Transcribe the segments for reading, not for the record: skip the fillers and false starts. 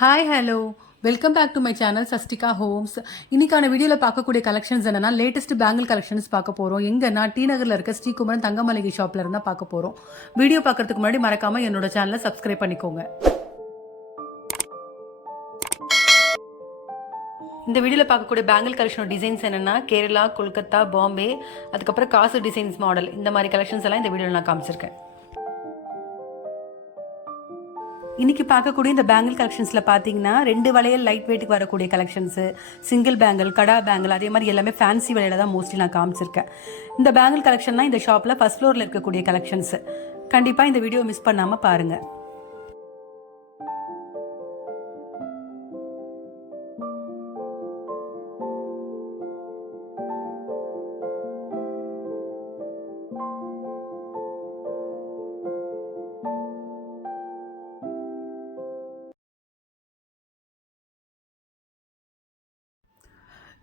Hi hello welcome back to my channel Sastika Homes. இன்னைக்கான வீடியோவில் பார்க்கக்கூடிய கலெக்ஷன்ஸ் என்னன்னா லேட்டஸ்ட் பேங்கிள் கலெக்ஷன்ஸ் பார்க்க போகிறோம். எங்கன்னா டி நகரில் இருக்க ஸ்ரீகுமரன் தங்க மளிகை ஷாப்ல இருந்தால் பார்க்க போகிறோம். வீடியோ பார்க்கறதுக்கு முன்னாடி மறக்காம என்னோட சேனலை சப்ஸ்கிரைப் பண்ணிக்கோங்க. இந்த வீடியோவில் பார்க்கக்கூடிய பேங்கிள் கலெக்ஷனோட டிசைன்ஸ் என்னன்னா கேரளா, கொல்கத்தா, பாம்பே, அதுக்கப்புறம் காசு டிசைன்ஸ் மாடல், இந்த மாதிரி கலெக்ஷன்ஸ் எல்லாம் இந்த வீடியோவில் நான் காமிச்சிருக்கேன். இன்னைக்கு பார்க்கக்கூடிய இந்த பேங்கிள் கலெக்ஷன்ஸில் பார்த்தீங்கன்னா 2 வளையல் லைட் வெயிட்டுக்கு வரக்கூடிய கலெக்ஷன்ஸு, சிங்கிள் பேங்கிள், கடா பேங்கிள், அதே மாதிரி எல்லாமே ஃபேன்சி வளையல தான் மோஸ்ட்லி நான் காமிச்சிருக்கேன். இந்த பேங்கிள் கலெக்ஷன்லாம் இந்த ஷாப்பில் ஃபர்ஸ்ட் ஃப்ளோரில் இருக்கக்கூடிய கலெக்ஷன்ஸு. கண்டிப்பாக இந்த வீடியோ மிஸ் பண்ணாமல் பாருங்கள்.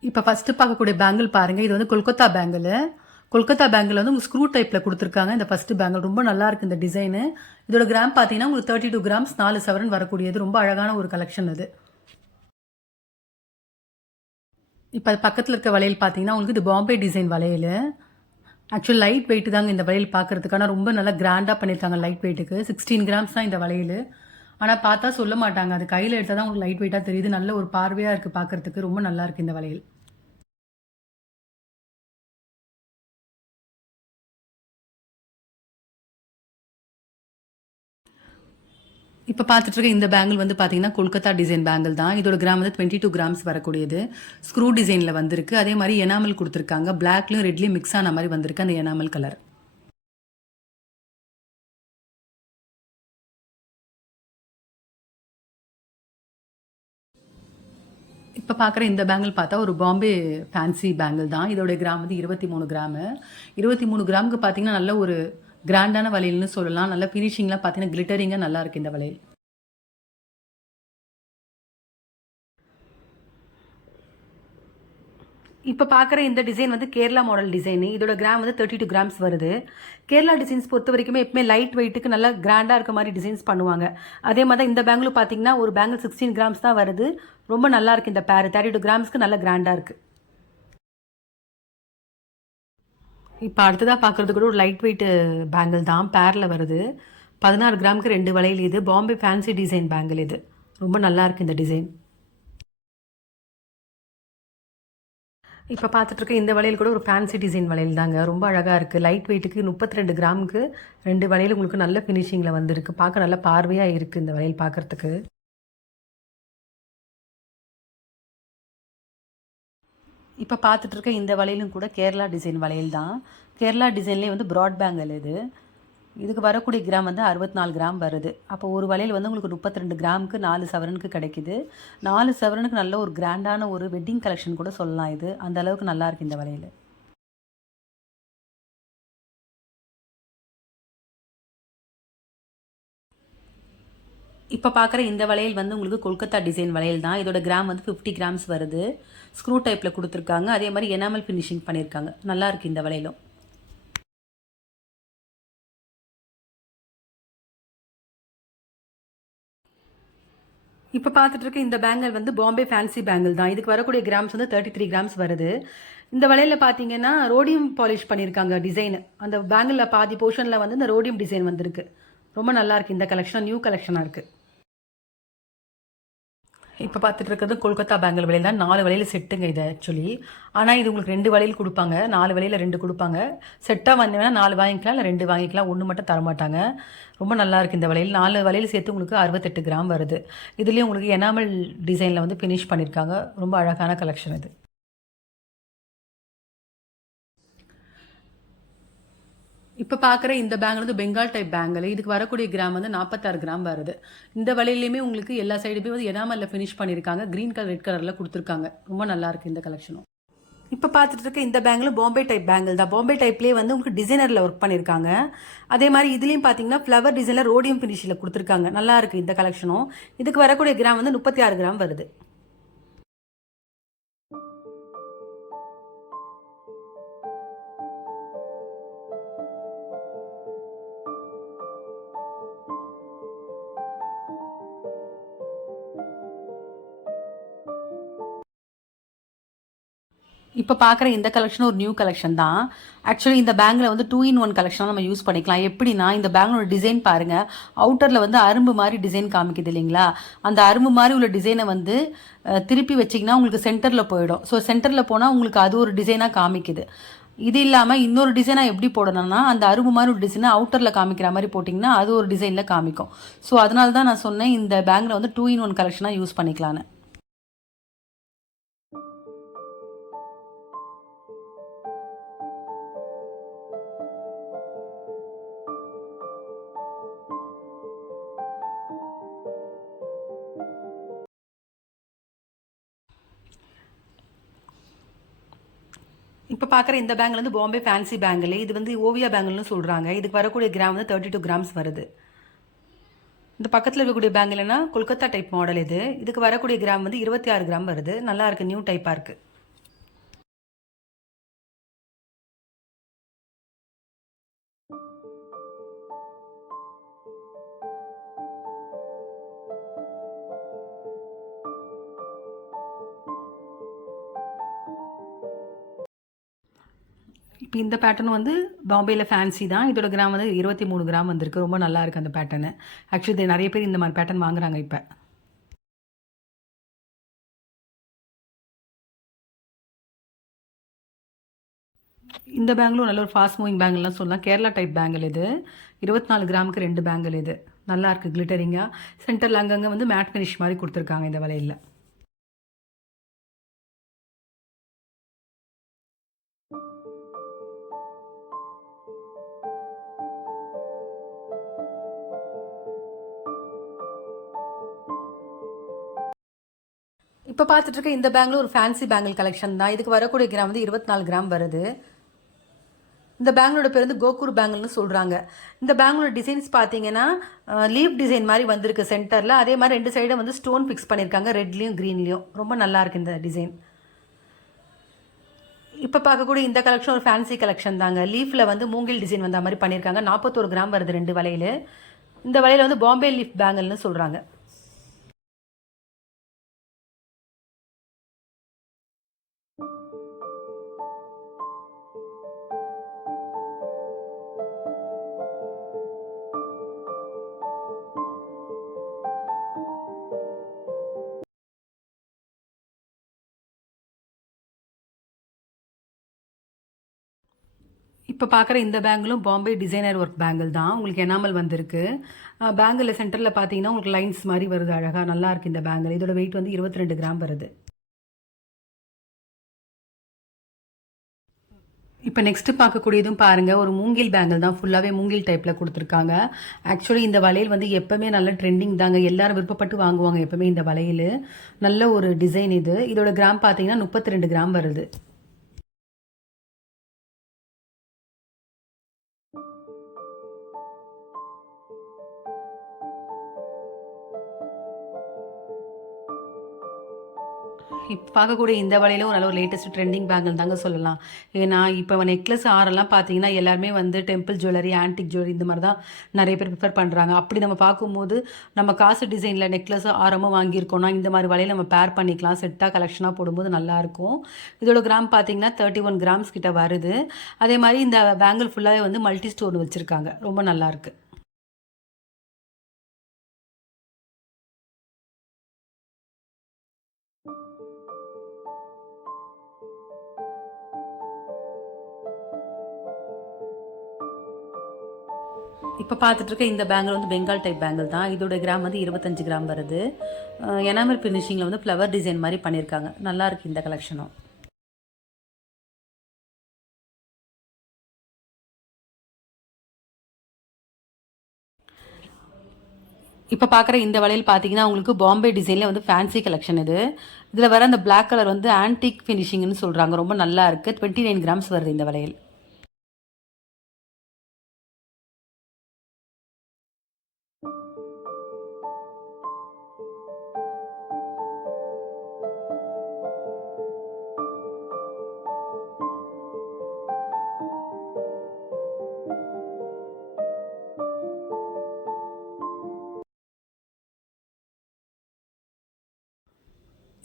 இப்போ ஃபஸ்ட்டு பார்க்கக்கூடிய பேங்கிள் பாருங்கள். இது வந்து கொல்கத்தா பேங்கிள். கொல்கத்தா பேங்கிள் வந்து உங்களுக்கு ஸ்க்ரூ டைப்பில் கொடுத்துருக்காங்க. இந்த ஃபஸ்ட்டு பேங்கிள் ரொம்ப நல்லா இருக்குது இந்த டிசைனு. இதோட கிராம் பார்த்தீங்கன்னா உங்களுக்கு 32 கிராம்ஸ் 4 சவரன் வரக்கூடியது. ரொம்ப அழகான ஒரு கலெக்ஷன் அது. இப்போ அது பக்கத்தில் இருக்க வளையல் பார்த்தீங்கன்னா உங்களுக்கு இது பாம்பே டிசைன் வளையல். ஆக்சுவல் லைட் வெயிட் தாங்க இந்த வளையல் பார்க்கறதுக்கு. ஆனால் ரொம்ப நல்லா கிராண்டாக பண்ணியிருக்காங்க லைட் வெயிட்டுக்கு. 16 கிராம்ஸ் தான் இந்த வளையல். ஆனால் பார்த்தா சொல்ல மாட்டாங்க, அது கையில் எடுத்தால் தான் உங்களுக்கு லைட் வெயிட்டாக தெரியுது. நல்ல ஒரு பார்வையாக இருக்குது பார்க்கறதுக்கு. ரொம்ப நல்லா இருக்குது இந்த வளையல். இப்போ பார்த்துட்டு இருக்க இந்த பேங்கிள் வந்து பார்த்தீங்கன்னா கொல்கத்தா டிசைன் பேங்கிள் தான். இதோட கிராம் வந்து 22 கிராம்ஸ் வரக்கூடியது. ஸ்க்ரூ டிசைனில் வந்திருக்கு. அதே மாதிரி எனாமல் கொடுத்துருக்காங்க. பிளாக்லையும் ரெட்லையும் மிக்ஸ் ஆன மாதிரி வந்திருக்கு அந்த எனாமல் கலர். இப்போ பார்க்குற இந்த பேங்கிள் பார்த்தா ஒரு பாம்பே ஃபேன்சி பேங்கிள் தான். இதோட கிராம் வந்து 23 கிராமு. 23 கிராமுக்கு பார்த்தீங்கன்னா நல்ல ஒரு கிராண்டான வளையல்னு சொல்லலாம். நல்ல ஃபினிஷிங்லாம் பார்த்தீங்கன்னா கிளிட்டரிங்காக நல்லா இருக்குது இந்த வளையல். இப்போ பார்க்குற இந்த டிசைன் வந்து கேரளா மாடல் டிசைனு. இதோட கிராம் வந்து 32 கிராம்ஸ் வருது. கேரளா டிசைன்ஸ் பொறுத்த வரைக்குமே எப்பவுமே லைட் வெயிட்டுக்கு நல்லா கிராண்டாக இருக்க மாதிரி டிசைன்ஸ் பண்ணுவாங்க. அதே மாதிரி தான் இந்த பேங்கிள் பார்த்தீங்கன்னா ஒரு பேங்கிள் 16 கிராம்ஸ் தான் வருது. ரொம்ப நல்லா இருக்குது இந்த பேர். 32 கிராம்ஸ்க்கு நல்லா கிராண்டாக இருக்குது. இப்போ அடுத்ததாக பார்க்குறது கூட ஒரு லைட் வெயிட் பேங்கிள் தான், பேரில் வருது. 16 கிராமுக்கு 2 வளையல். இது பாம்பே ஃபேன்சி டிசைன் பேங்கிள். இது ரொம்ப நல்லா இருக்குது இந்த டிசைன். இப்போ பார்த்துட்டு இருக்க இந்த வளையல் கூட ஒரு ஃபேன்சி டிசைன் வளையல் தாங்க. ரொம்ப அழகாக இருக்குது. லைட் வெயிட்டுக்கு 32 கிராமுக்கு 2 வளையல் உங்களுக்கு நல்ல ஃபினிஷிங்கில் வந்திருக்கு. பார்க்க நல்ல பார்வையாக இருக்குது இந்த வளையல் பார்க்குறதுக்கு. இப்போ பார்த்துட்டு இருக்க இந்த வளையலும் கூட கேரளா டிசைன் வளையல் தான். கேரளா டிசைன்லேயே வந்து ப்ராட் பேங்கிள் இது. இதுக்கு வரக்கூடிய கிராம் வந்து 64 கிராம் வருது. அப்போ ஒரு வளையல் வந்து உங்களுக்கு 32 கிராமுக்கு 4 சவரனுக்கு கிடைக்குது. 4 சவரனுக்கு நல்ல ஒரு கிராண்டான ஒரு வெட்டிங் கலெக்ஷன் கூட சொல்லலாம் இது. அந்த அளவுக்கு நல்லா இருக்குது இந்த வளையல். இப்போ பார்க்குற இந்த வளையல் வந்து உங்களுக்கு கொல்கத்தா டிசைன் வளையல் தான். இதோட கிராம் வந்து 50 கிராம்ஸ் வருது. ஸ்க்ரூ டைப்பில் கொடுத்துருக்காங்க. அதே மாதிரி எனாமல் ஃபினிஷிங் பண்ணியிருக்காங்க. நல்லா இருக்குது இந்த வளையலும். இப்போ பார்த்துட்டு இருக்க இந்த பேங்கிள் வந்து பாம்பே ஃபேன்சி பேங்கிள் தான். இதுக்கு வரக்கூடிய கிராம்ஸ் வந்து 33 கிராம்ஸ் வருது. இந்த வளையலில் பார்த்தீங்கன்னா ரோடியம் பாலிஷ் பண்ணியிருக்காங்க டிசைன். அந்த பேங்கிளில் பாதி போர்ஷனில் வந்து இந்த ரோடியம் டிசைன் வந்திருக்கு. ரொம்ப நல்லா இருக்குது இந்த கலெக்ஷன். நியூ கலெக்ஷனாக இருக்குது. இப்போ பார்த்துட்டு இருக்கிறது கொல்கத்தா பேங்கிள் வளையல் தான். 4 வளையல் செட்டுங்க இது ஆக்சுவலி. ஆனால் இது உங்களுக்கு 2 வளையல் கொடுப்பாங்க. 4 வளையல் 2 கொடுப்பாங்க. செட்டாக வந்தீங்கன்னா 4 வாங்கிக்கலாம், இல்லை 2 வாங்கிக்கலாம். 1 மட்டும் தரமாட்டாங்க. ரொம்ப நல்லா இருக்குது இந்த வளையல். 4 வளையல் சேர்த்து உங்களுக்கு 68 கிராம் வருது. இதுலேயும் உங்களுக்கு எனாமல் டிசைனில் வந்து ஃபினிஷ் பண்ணியிருக்காங்க. ரொம்ப அழகான கலெக்ஷன் இது. இப்போ பார்க்குற இந்த பேங்கிள் வந்து பெங்கால் டைப் பேங்கிள். இதுக்கு வரக்கூடிய கிராம் வந்து 46 கிராம் வருது. இந்த வளையலையுமே உங்களுக்கு எல்லா சைடுமே வந்து எனாமலில் ஃபினிஷ் பண்ணியிருக்காங்க. க்ரீன் கலர், ரெட் கலரில் கொடுத்துருக்காங்க. ரொம்ப நல்லா இருக்குது இந்த கலெக்ஷனும். இப்போ பார்த்துட்டு இருக்க இந்த பேங்கிள் பாம்பே டைப் பேங்கிள் தான். பாம்பே டைப்லேயே வந்து உங்களுக்கு டிசைனரில் ஒர்க் பண்ணியிருக்காங்க. அதே மாதிரி இதுலேயும் பார்த்தீங்கன்னா ஃப்ளவர் டிசைனில் ரோடியம் ஃபினிஷில் கொடுத்துருக்காங்க. நல்லா இருக்குது இந்த கலெக்ஷனும். இதுக்கு வரக்கூடிய கிராம் வந்து 36 கிராம் வருது. இப்போ பார்க்குற இந்த கலெக்ஷன் ஒரு நியூ கலெக்ஷன் தான். ஆக்சுவலி இந்த பேங்கில் வந்து 2 in 1 கலெக்ஷனாக நம்ம யூஸ் பண்ணிக்கலாம். எப்படின்னா இந்த பேங்கோட டிசைன் பாருங்கள். அவுட்டரில் வந்து அரும்பு மாதிரி டிசைன் காமிக்குது இல்லைங்களா? அந்த அரும்பு மாதிரி உள்ள டிசைனை வந்து திருப்பி வச்சிங்கன்னா உங்களுக்கு சென்டரில் போயிடும். ஸோ சென்டரில் போனால் உங்களுக்கு அது ஒரு டிசைனாக காமிக்குது. இது இல்லாமல் இன்னொரு டிசைனாக எப்படி போடணும்னா அந்த அரும்பு மாதிரி ஒரு டிசைனை அவுட்டரில் காமிக்கிற மாதிரி போட்டிங்கன்னா அது ஒரு டிசைனில் காமிக்கும். ஸோ அதனால தான் நான் சொன்னேன் இந்த பேங்கில் வந்து 2 in 1 கலெக்ஷனாக யூஸ் பண்ணிக்கலான்னு. இப்போ பார்க்குற இந்த பேங்கில் வந்து பாம்பே ஃபேன்சி பேங்கில் இது வந்து ஓவியா பேங்கிள்னு சொல்கிறாங்க. இதுக்கு வரக்கூடிய கிராம் வந்து 32 கிராம்ஸ் வருது. இந்த பக்கத்தில் இருக்கக்கூடிய பேங்கில்னா கொல்கத்தா டைப் மாடல் இது. இதுக்கு வரக்கூடிய கிராம் வந்து 26 கிராம் வருது. நல்லா இருக்குது, நியூ டைப்பாக இருக்குது. இப்போ இந்த பேட்டர்ன் வந்து பாம்பேயில் ஃபேன்சி தான். இதோட கிராம் வந்து 23 கிராம் வந்திருக்கு. ரொம்ப நல்லா இருக்குது அந்த பேட்டர்னு. ஆக்சுவலி நிறைய பேர் இந்த மாதிரி பேட்டர்ன் வாங்குறாங்க இப்போ. இந்த பேங்கிலும் நல்ல ஒரு ஃபாஸ்ட் மூவிங் பேங்கிள்லாம் சொல்லலாம். கேரளா டைப் பேங்கிள் இது. 24 கிராமுக்கு 2 பேங்கிள் இது. நல்லா இருக்குது கிளிட்டரிங்காக. சென்டரில் அங்கங்கே வந்து மேட் ஃபினிஷ் மாதிரி கொடுத்துருக்காங்க இந்த வலையில். இப்போ பார்த்துட்டு இருக்க இந்த பேங்கில் ஒரு ஃபேன்சி பேங்கிள் கலெக்ஷன் தான். இதுக்கு வரக்கூடிய கிராம் வந்து 24 கிராம் வருது. இந்த பேங்கிளோட பேர் வந்து கோகுர் பேங்கிள்னு சொல்கிறாங்க. இந்த பேங்கிளோட டிசைன்ஸ் பார்த்தீங்கன்னா லீஃப் டிசைன் மாதிரி வந்திருக்கு சென்டரில். அதே மாதிரி 2 சைடும் வந்து ஸ்டோன் ஃபிக்ஸ் பண்ணியிருக்காங்க, ரெட்லேயும் க்ரீன்லேயும். ரொம்ப நல்லா இருக்குது இந்த டிசைன். இப்போ பார்க்கக்கூடிய இந்த கலெக்ஷன் ஒரு ஃபேன்சி கலெக்ஷன் தாங்க. லீஃபில் வந்து மூங்கில் டிசைன் வந்த மாதிரி பண்ணியிருக்காங்க. 41 கிராம் வருது 2 வலையில். இந்த வலையில் வந்து பாம்பே லீஃப் பேங்கிள்னு சொல்கிறாங்க. இப்போ பார்க்குற இந்த பேங்கிலும் பாம்பே டிசைனர் ஒர்க் பேங்கிள் தான். உங்களுக்கு எனாமல் வந்திருக்கு. பேங்கில் சென்டரில் பார்த்தீங்கன்னா உங்களுக்கு லைன்ஸ் மாதிரி வருது, அழகாக நல்லா இருக்குது இந்த பேங்கிள். இதோட வெயிட் வந்து 22 கிராம் வருது. இப்போ நெக்ஸ்ட்டு பார்க்கக்கூடியதும் பாருங்கள், ஒரு மூங்கில் பேங்கிள் தான். ஃபுல்லாகவே மூங்கில் டைப்பில் கொடுத்துருக்காங்க. ஆக்சுவலி இந்த வளையல் வந்து எப்போவுமே நல்ல ட்ரெண்டிங் தாங்க. எல்லாரும் விருப்பப்பட்டு வாங்குவாங்க எப்போவுமே இந்த வளையல். நல்ல ஒரு டிசைன் இது. இதோட கிராம் பார்த்தீங்கன்னா 32 கிராம் வருது. இப்போ பார்க்கக்கூடிய இந்த வலையிலும் நல்ல ஒரு லேட்டஸ்ட் ட்ரெண்டிங் பேங்கிள் தாங்க சொல்லலாம். ஏன்னா இப்போ நெக்லஸ் ஆரெல்லாம் பார்த்தீங்கன்னா எல்லாருமே வந்து டெம்பிள் ஜுவல்லரி, ஆன்டிக் ஜுவல்லரி இந்த மாதிரி தான் நிறைய பேர் ப்ரிஃபர் பண்ணுறாங்க. அப்படி நம்ம பார்க்கும்போது நம்ம காசு டிசைனில் நெக்லஸ் ஆரமும் வாங்கியிருக்கோம்னா இந்த மாதிரி வலையில் நம்ம பேர் பண்ணிக்கலாம். செட்டாக கலெக்ஷனாக போடும்போது நல்லாயிருக்கும். இதோட கிராம் பார்த்தீங்கன்னா 31 கிராம்ஸ் கிட்ட வருது. அதே மாதிரி இந்த பேங்கிள் ஃபுல்லாகவே வந்து மல்டி ஸ்டோன் வச்சுருக்காங்க. ரொம்ப நல்லாயிருக்கு. இப்போ பார்த்துட்டு இருக்க இந்த பேங்கிள் வந்து பெங்கால் டைப் பேங்கிள் தான். இதோட கிராம் வந்து 25 கிராம் வருது. எனாமல் ஃபினிஷிங்கில் வந்து ஃப்ளவர் டிசைன் மாதிரி பண்ணியிருக்காங்க. நல்லா இருக்குது இந்த கலெக்ஷனும். இப்போ பார்க்குற இந்த வளையல் பார்த்தீங்கன்னா உங்களுக்கு பாம்பே டிசைனில் வந்து ஃபேன்சி கலெக்ஷன் இது. இதில் வர அந்த பிளாக் கலர் வந்து ஆன்டிக் ஃபினிஷிங்னு சொல்கிறாங்க. ரொம்ப நல்லா இருக்குது. 29 கிராம்ஸ் வருது இந்த வளையல்.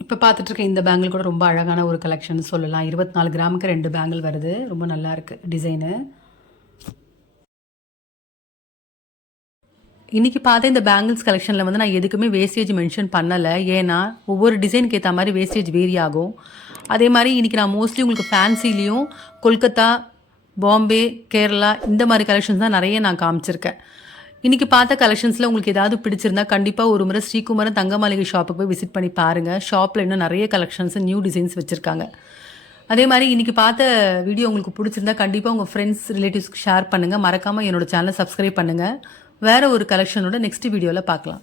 இப்போ பார்த்துட்டு இருக்க இந்த பேங்கிள் கூட ரொம்ப அழகான ஒரு கலெக்ஷன் சொல்லலாம். 24 கிராமுக்கு 2 பேங்கிள் வருது. ரொம்ப நல்லா இருக்கு டிசைனு. இன்னைக்கு பார்த்த இந்த பேங்கிள்ஸ் கலெக்ஷனில் வந்து நான் எதுக்குமே வேஸ்டேஜ் மென்ஷன் பண்ணலை. ஏன்னா ஒவ்வொரு டிசைனுக்கு ஏற்ற மாதிரி வேஸ்டேஜ் வேரி ஆகும். அதே மாதிரி இன்னைக்கு நான் மோஸ்ட்லி உங்களுக்கு ஃபேன்சிலையும் கொல்கத்தா, பாம்பே, கேரளா இந்த மாதிரி கலெக்ஷன்ஸ் தான் நிறைய நான் காமிச்சிருக்கேன். இன்றைக்கி பார்த்த கலெக்ஷன்ஸில் உங்களுக்கு ஏதாவது பிடிச்சிருந்தா கண்டிப்பாக ஒரு முறை ஸ்ரீகுமரன் தங்க மாளிகை ஷாப்புக்கு போய் விசிட் பண்ணி பாருங்கள். ஷாப்பில் இன்னும் நிறைய கலெக்ஷன்ஸ் நியூ டிசைன்ஸ் வச்சுருக்காங்க. அதே மாதிரி இன்றைக்கி பார்த்த வீடியோ உங்களுக்கு பிடிச்சிருந்தா கண்டிப்பாக உங்கள் ஃப்ரெண்ட்ஸ் ரிலேட்டிவ்ஸ்க்கு ஷேர் பண்ணுங்கள். மறக்காமல் என்னோட சேனலை சப்ஸ்கிரைப் பண்ணுங்கள். வேறு ஒரு கலெக்ஷனோட நெக்ஸ்ட் வீடியோவில் பார்க்கலாம்.